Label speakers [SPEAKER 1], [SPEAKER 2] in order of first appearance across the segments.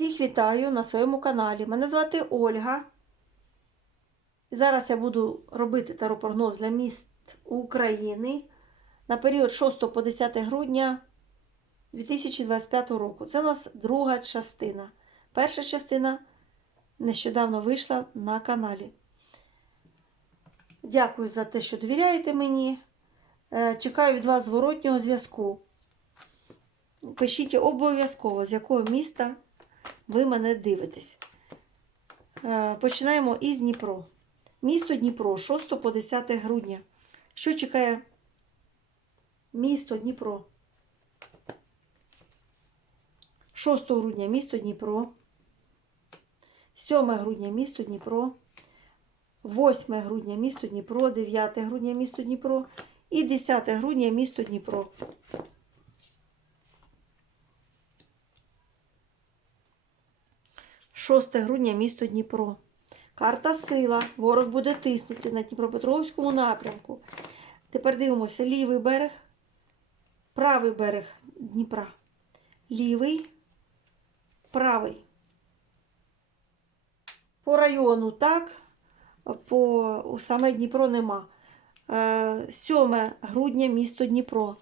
[SPEAKER 1] Всіх вітаю на своєму каналі. Мене звати Ольга. Зараз я буду робити таропрогноз для міст України на період 6 по 10 грудня 2025 року. Це у нас друга частина. Перша частина нещодавно вийшла на каналі. Дякую за те, що довіряєте мені. Е, Чекаю від вас зворотнього зв'язку. Пишіть обов'язково, з якого міста ви мене дивитесь. Е, Починаємо із Дніпро. Місто Дніпро, 6 по 10 грудня. Що чекає місто Дніпро? 6 грудня місто Дніпро. 7 грудня місто Дніпро. 8 грудня місто Дніпро, 9 грудня місто Дніпро і 10 грудня місто Дніпро. Шосте грудня місто Дніпро. Карта сила. Ворог буде тиснути на Дніпропетровському напрямку. Тепер дивимося лівий берег, правий берег Дніпра. Лівий, правий. По району так, по саме Дніпро нема. Е, 7 грудня місто Дніпро.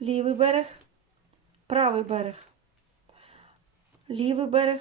[SPEAKER 1] Лівий берег, правий берег. Лівий берег,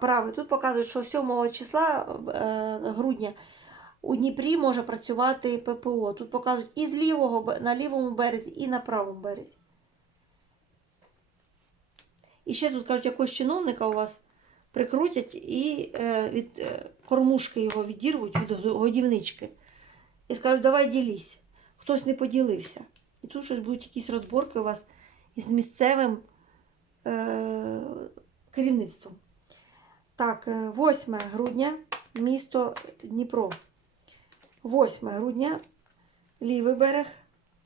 [SPEAKER 1] правий. Тут показують, що 7 числа е, грудня у Дніпрі може працювати ППО. Тут показують і з лівого, на лівому березі, і на правому березі. І ще тут кажуть, якогось чиновника у вас прикрутять і е, від е, кормушки його відірвуть від годівнички. І скажуть, давай ділись. Хтось не поділився. І тут щось будуть якісь розборки у вас із місцевим керівництвом. Так, е, 8 грудня, місто Дніпро. 8 грудня, лівий берег,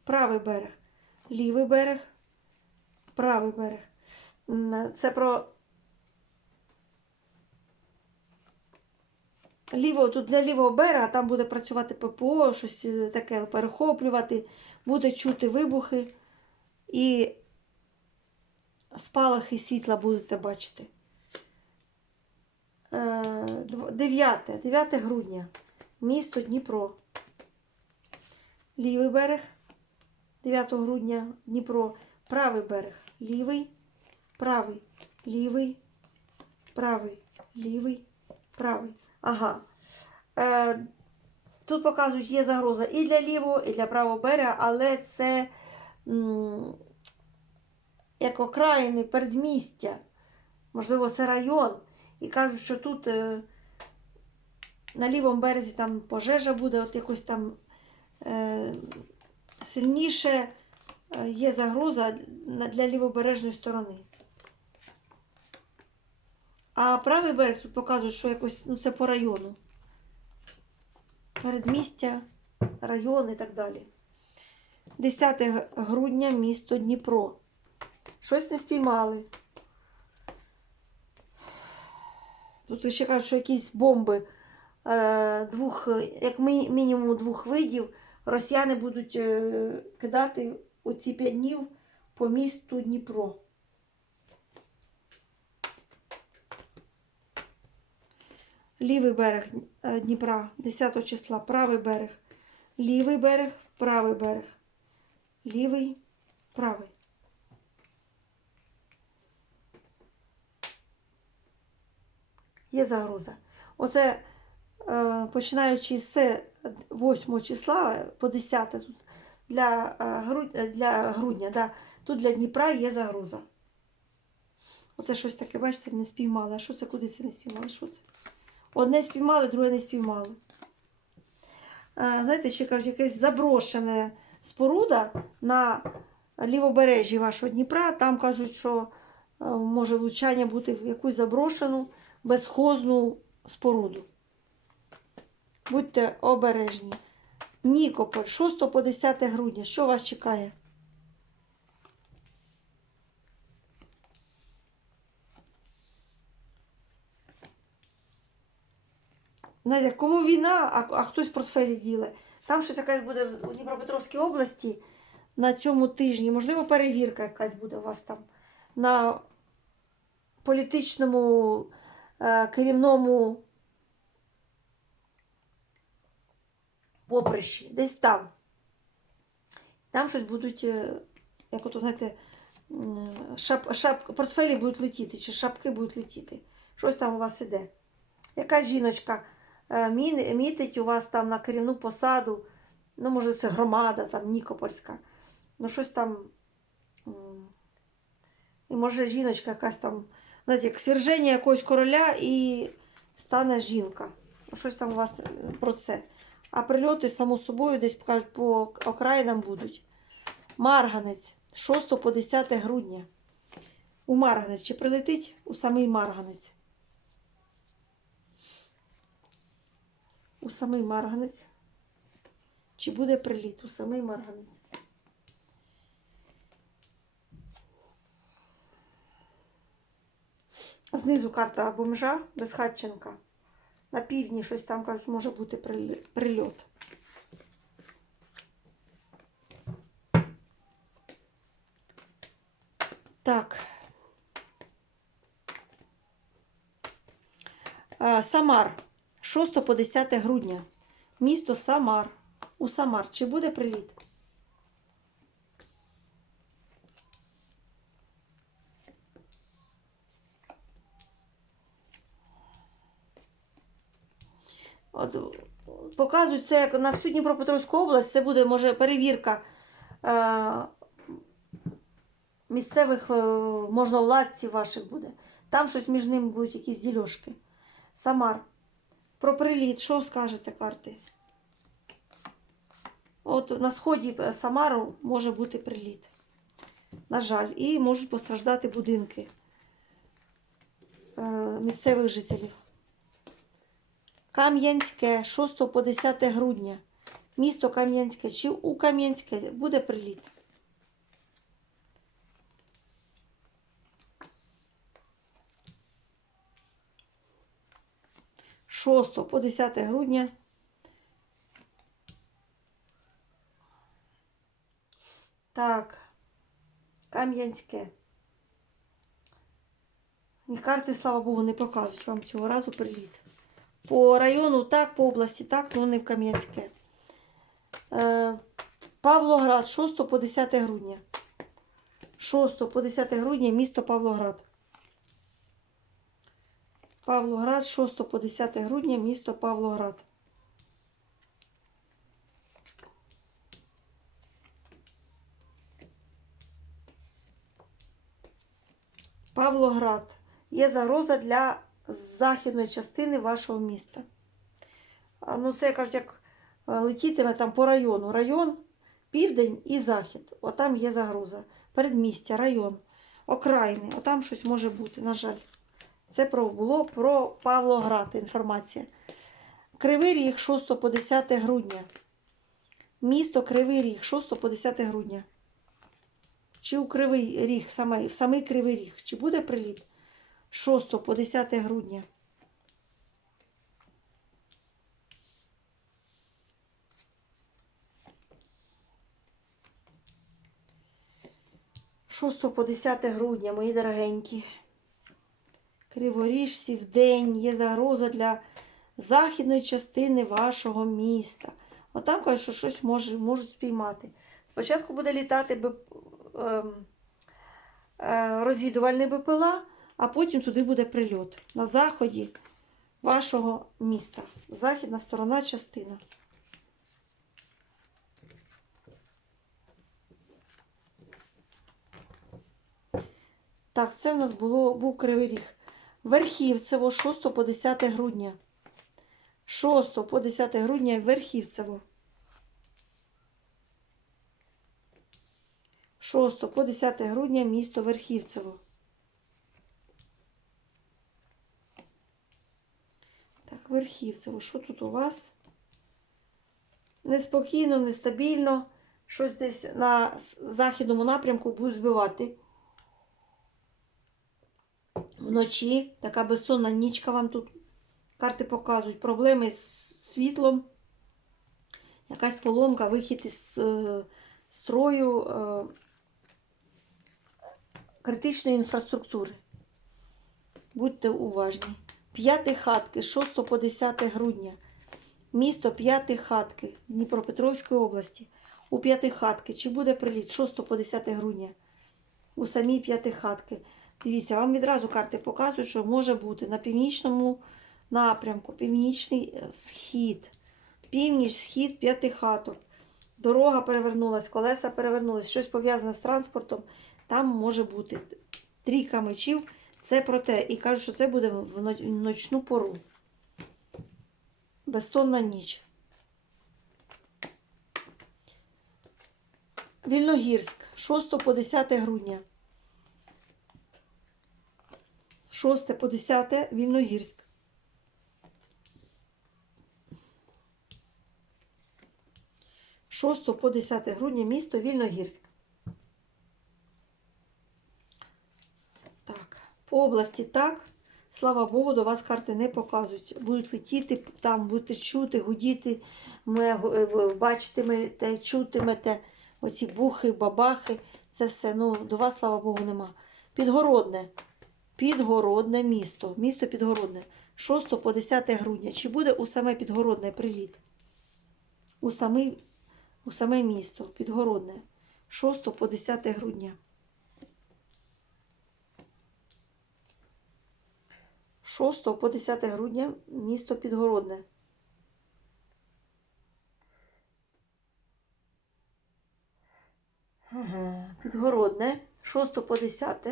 [SPEAKER 1] правий берег. Лівий берег, правий берег. Це про ліво, тут для лівого берега там буде працювати ППО, щось е, таке перехоплювати, буде чути вибухи і спалахи світла будете бачити. Е, 9, 9 грудня. Місто Дніпро. Лівий берег. 9 грудня Дніпро. Правий берег. Лівий, правий, лівий, правий, лівий, правий. Ага. Е, тут показують, є загроза і для лівого, і для правого берега, але це як окраїни передмістя. Можливо, це район. І кажуть, що тут е, на лівому березі там пожежа буде, от якось там е, сильніше е, є загроза для лівобережної сторони. А правий берег тут показують, що якось ну, це по району. Передмістя, район і так далі. 10 грудня місто Дніпро. Щось не спіймали. Тут ще кажуть, що якісь бомби е, двох, як мі- мінімум двох видів, росіяни будуть е, кидати у ці 5 днів по місту Дніпро. Лівий берег е, Дніпра 10 числа, правий берег. Лівий берег, правий берег. Лівий, правий. Є загроза. Оце е, починаючи з 8 числа по 10 тут для, е, грудня, для грудня, да, тут для Дніпра є загроза. Оце щось таке, бачите, не спіймали. А що це, куди це не спіймали? Що це? Одне спіймали, друге не спіймали. Е, знаєте, ще кажуть, якась заброшена споруда на лівобережжі вашого Дніпра. Там кажуть, що е, може влучання бути в якусь заброшену безхозну споруду. Будьте обережні. Нікополь, 6 по 10 грудня. Що вас чекає? Знаєте, кому війна, а, а хтось портфелі діле. Там щось якась буде у Дніпропетровській області на цьому тижні. Можливо, перевірка якась буде у вас там на політичному керівному поприщі, десь там. Там щось будуть, е, як ото, знаєте, шап, шап, портфелі будуть летіти, чи шапки будуть летіти. Щось там у вас іде. Якась жіночка е, мітить у вас там на керівну посаду, ну, може, це громада, там, Нікопольська. Ну, щось там. І може жіночка якась там, знаєте, як сверження якогось короля і стане жінка. Щось там у вас е, про це. А прильоти, само собою, десь кажуть, по окраїнам будуть. Марганець 6 по 10 грудня. У Марганець. Чи прилетить у самий Марганець? У самий Марганець. Чи буде приліт у самий Марганець? Знизу карта бомжа безхатченка. На півдні щось там кажуть, може бути прильот. Так. Самар. 6 по 10 грудня. Місто Самар. У Самар. Чи буде приліт? От, показують це як на всю Дніпропетровську область. Це буде, може, перевірка е, місцевих е, можновладців ваших буде. Там щось між ними будуть якісь дільошки. Самар. Про приліт, що скажете карти? От на сході е, Самару може бути приліт. На жаль, і можуть постраждати будинки е, місцевих жителів. Кам'янське, 6 по 10 грудня. Місто Кам'янське. Чи у Кам'янське буде приліт? Шосто по 10 грудня. Так. Кам'янське. І карти, слава Богу, не показують вам цього разу приліт. По району так, по області так, але не в Кам'янське. Е, Павлоград, 6 по 10 грудня. 6 по 10 грудня місто Павлоград. Павлоград, 6 по 10 грудня, місто Павлоград. Павлоград. Є загроза для західної частини вашого міста. Ну, це кажуть, як е, летітиме там по району. Район, південь і захід. Отам є загроза. Передмістя, район, окраїни. Отам щось може бути, на жаль. Це було про Павлоград інформація. Кривий Ріг 6 по 10 грудня. Місто Кривий Ріг 6 по 10 грудня. Чи у Кривий Ріг, в самий Кривий Ріг, чи буде приліт? 6 по 10 грудня. Шосто по 10 грудня, мої дорогенькі. Криворіжці в день є загроза для західної частини вашого міста. Отам кажуть, що щось може, можуть спіймати. Спочатку буде літати ем, е, розвідувальний БПЛА, а потім туди буде прильот на заході вашого міста. Західна сторона частина. Так, це в нас було, був Кривий Ріг. Верхівцево 6 по 10 грудня. 6 по 10 грудня Верхівцево. 6 по 10 грудня місто Верхівцево. Так, Верхівцево. Що тут у вас? Неспокійно, нестабільно. Щось десь на західному напрямку будуть збивати. Вночі така безсонна нічка вам тут карти показують. Проблеми з світлом, якась поломка, вихід із е, строю е, критичної інфраструктури. Будьте уважні. П'яти хатки, 6 по 10 грудня. Місто П'яти хатки Дніпропетровської області. У П'яти хатки. Чи буде приліт 6 по 10 грудня? У самій П'яти хатки. Дивіться, вам відразу карти показують, що може бути на північному напрямку, північний е, схід, північ, схід п'яти хаток. Дорога перевернулась, колеса перевернулись, щось пов'язане з транспортом. Там може бути трійка мечів. Це про те. І кажуть, що це буде в ночну пору. Безсонна ніч. Вільногірськ, 6 по 10 грудня. 6 по 10 Вільногірськ. Шосто по 10 грудня місто Вільногірськ. Так, області так. Слава Богу, до вас карти не показують. Будуть летіти, там будете чути, гудіти, е, бачитимете, чутимете оці бухи, бабахи. Це все. Ну, до вас, слава Богу, нема. Підгородне. Підгородне місто. Місто Підгородне. 6 по 10 грудня. Чи буде у саме Підгородне приліт? У саме, у саме місто Підгородне. 6 по 10 грудня. 6 по 10 грудня місто Підгородне. Ага, Підгородне. 6 по 10.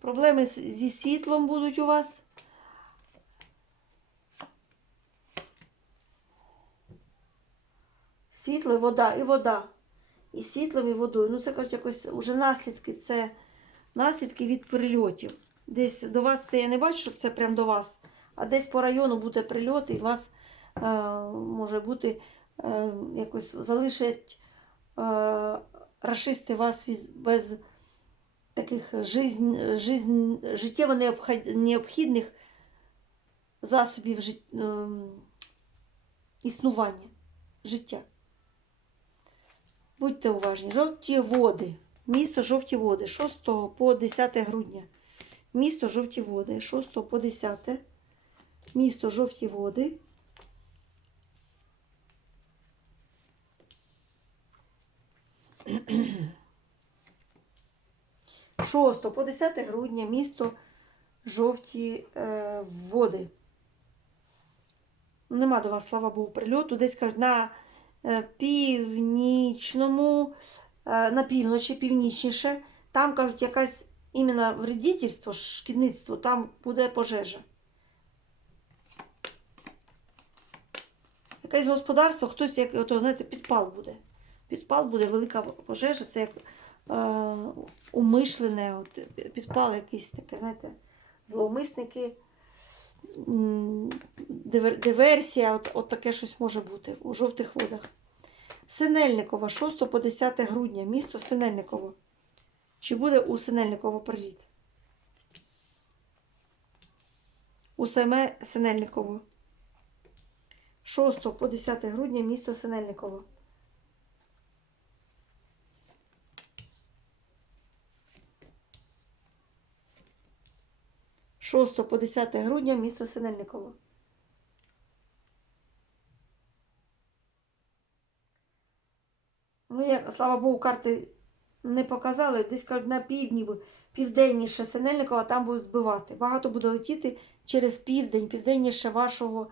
[SPEAKER 1] Проблеми зі світлом будуть у вас. Світло, вода, і вода. І світлом, і водою. Ну, це кажуть, якось уже наслідки. Це наслідки від прильотів. Десь до вас це я не бачу, щоб це прям до вас. А десь по району буде прильот, і вас е, може бути е, якось залишать е, рашисти вас без таких жизнь, жизнь, життєво необхідних засобів жит, ем, існування, життя. Будьте уважні. Жовті води. Місто жовті води. 6 по 10 грудня. Місто жовті води. 6 по 10. Місто жовті води. Шосто по 10 грудня місто жовті е, води. Нема до вас, слава Богу, прильоту. Десь кажуть, на північному, е, на півночі, північніше. Там кажуть, якась іменно вредительство, шкідництво, там буде пожежа. Якесь господарство, хтось, як, ото, знаєте, підпал буде. Підпал буде велика пожежа, це як е, умишлене, от, підпал якийсь таке, знаєте, зловмисники, диверсія, от, от таке щось може бути у жовтих водах. Синельникова, 6 по 10 грудня, місто Синельниково. Чи буде у Синельниково приліт? У саме Синельниково. 6 по 10 грудня, місто Синельниково. Шосто по 10 грудня місто Синельниково. Я, слава Богу, карти не показали. Десь кажуть, на півдні, південніше Синельникова, там будуть збивати. Багато буде летіти через південь, південніше вашого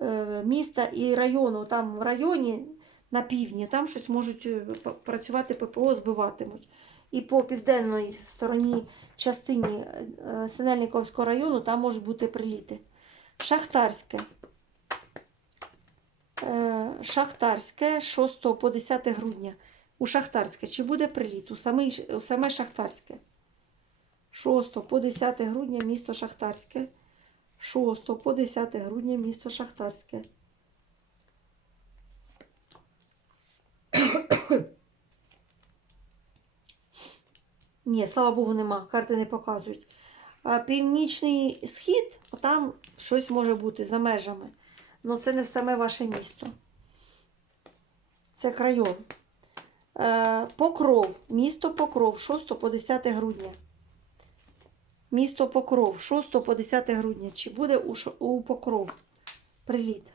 [SPEAKER 1] е, міста і району. Там в районі на півдні, там щось можуть е, працювати ППО, збиватимуть. І по південній стороні частині е, Синельниковського району там можуть бути приліти. Шахтарське. Е, Шахтарське 6 по 10 грудня. У Шахтарське. Чи буде приліт? У, самий, у саме Шахтарське. 6 по 10 грудня місто Шахтарське. 6 по 10 грудня місто Шахтарське. Ні, слава Богу, нема. Карти не показують. Північний схід, там щось може бути за межами. але це не саме ваше місто. Це як район. Е, Покров. Місто Покров, 6 по 10 грудня. Місто Покров, 6 по 10 грудня. Чи буде у Покров приліт?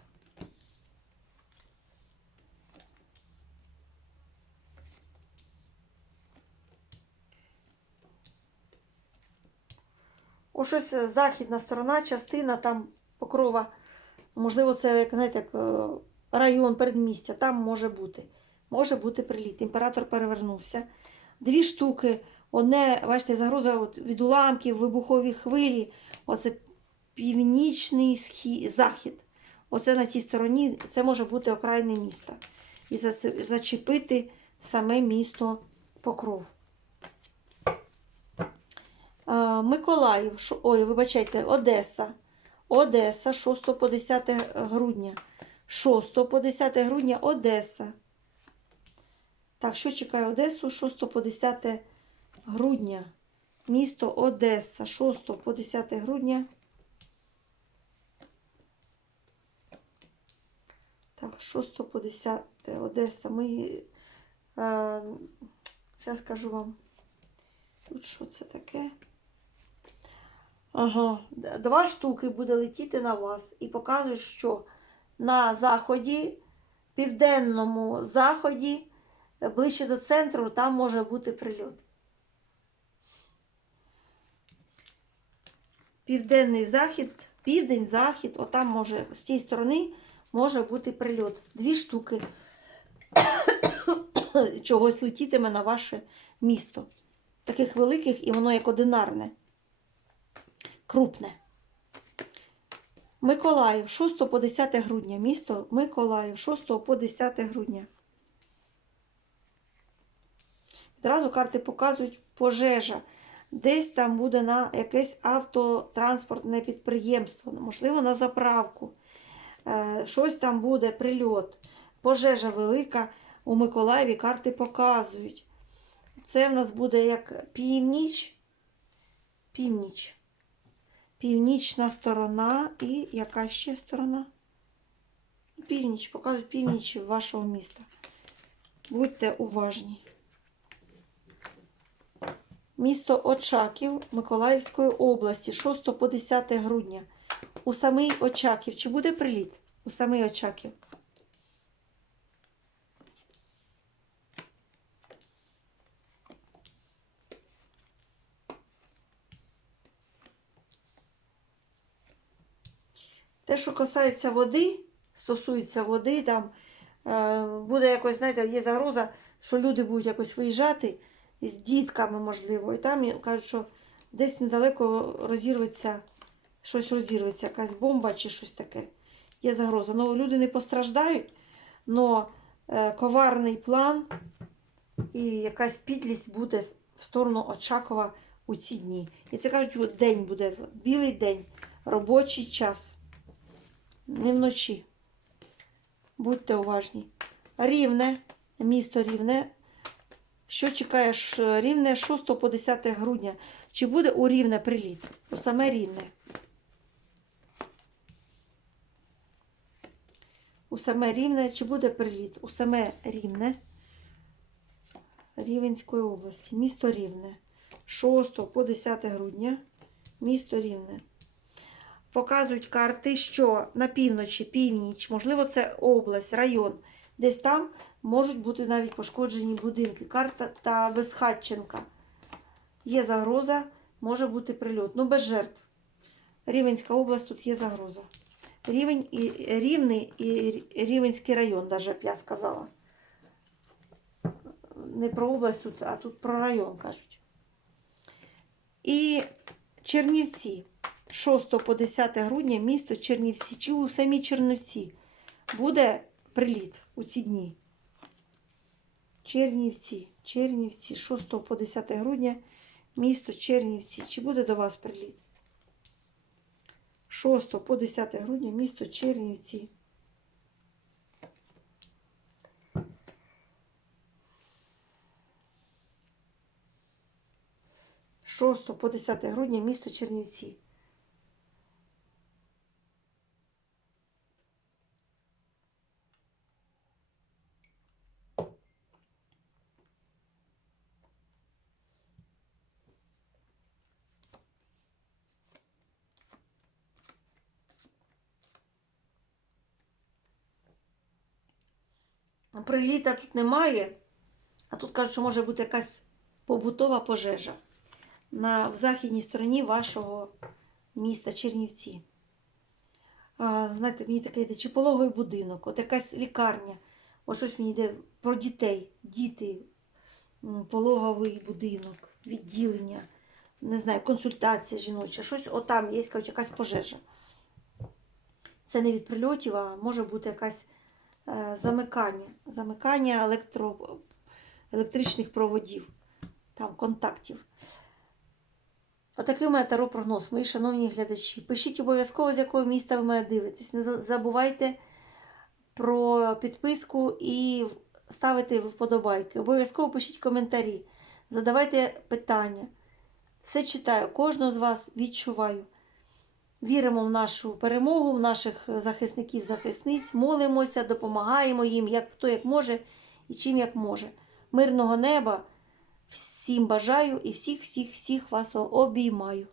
[SPEAKER 1] О, щось е, західна сторона, частина там покрова. Можливо, це як, знаєте, як е, район передмістя. Там може бути. Може бути приліт. Імператор перевернувся. Дві штуки. Одне, бачите, загроза від уламків, вибухові хвилі. Оце північний схід, захід. Оце на тій стороні, це може бути окраїни міста. І зачепити саме місто Покров. Е, Миколаїв, ой, вибачайте, Одеса. Одеса, 6 по 10 грудня. 6 по 10 грудня Одеса. Так, що чекає Одесу? 6 по 10 грудня. Місто Одеса, 6 по 10 грудня. Так, 6 по 10 Одеса. Ми. Е, зараз скажу вам. Тут що це таке? Ага, два штуки буде летіти на вас і показують, що на заході, південному заході, ближче до центру, там може бути прильот. Південний захід, південь, захід, отам може, з тієї сторони може бути прильот. Дві штуки чогось летітиме на ваше місто. Таких великих, і воно як одинарне крупне. Миколаїв, 6 по 10 грудня. Місто Миколаїв, 6 по 10 грудня. Відразу карти показують пожежа. Десь там буде на якесь автотранспортне підприємство, ну, можливо, на заправку. Е, Щось там буде, прильот. Пожежа велика. У Миколаєві карти показують. Це в нас буде як північ. Північ північна сторона і яка ще сторона? Північ, показують північ вашого міста. Будьте уважні. Місто Очаків Миколаївської області, 6 по 10 грудня. У самий Очаків. Чи буде приліт? У самий Очаків. Те, що касається води, стосується води, там е, буде якось, знаєте, є загроза, що люди будуть якось виїжджати з дітками, можливо. І там кажуть, що десь недалеко розірветься, щось розірветься, якась бомба чи щось таке. Є загроза. Ну, люди не постраждають, але коварний план і якась підлість буде в сторону Очакова у ці дні. І це кажуть, день буде, білий день, робочий час. Не вночі. Будьте уважні. Рівне, місто Рівне. Що чекає Рівне 6 по 10 грудня? Чи буде у Рівне приліт? У саме Рівне. У саме Рівне, чи буде приліт? У саме Рівне Рівенської області. Місто Рівне. 6 по 10 грудня. Місто Рівне показують карти, що на півночі, північ, можливо, це область, район, десь там можуть бути навіть пошкоджені будинки. Карта та безхатченка. Є загроза, може бути прильот. Ну, без жертв. Рівенська область тут є загроза. Рівень і Рівний і Рівенський район, навіть я сказала. Не про область тут, а тут про район кажуть. І Чернівці. 6 по 10 грудня місто Чернівці. Чи у самій Чернівці буде приліт у ці дні? Чернівці, Чернівці, 6 по 10 грудня місто Чернівці. Чи буде до вас приліт? 6 по 10 грудня місто Чернівці. Шосто по 10 грудня місто Чернівці. Приліта тут немає, а тут кажуть, що може бути якась побутова пожежа на, в західній стороні вашого міста Чернівці. А, знаєте, мені таке йде, чи пологовий будинок, от якась лікарня. Ось щось мені йде про дітей, діти, пологовий будинок, відділення, не знаю, консультація жіноча, щось отам є якась пожежа. Це не від прильотів, а може бути якась замикання, замикання електро, електричних проводів, там, контактів. Отакий у мене таро прогноз, мої шановні глядачі. Пишіть обов'язково, з якого міста ви мене дивитесь. Не забувайте про підписку і ставити вподобайки. Обов'язково пишіть коментарі, задавайте питання. Все читаю, кожного з вас відчуваю. Віримо в нашу перемогу, в наших захисників, захисниць, молимося, допомагаємо їм, як хто як може і чим як може. Мирного неба всім бажаю і всіх, всіх, всіх вас обіймаю.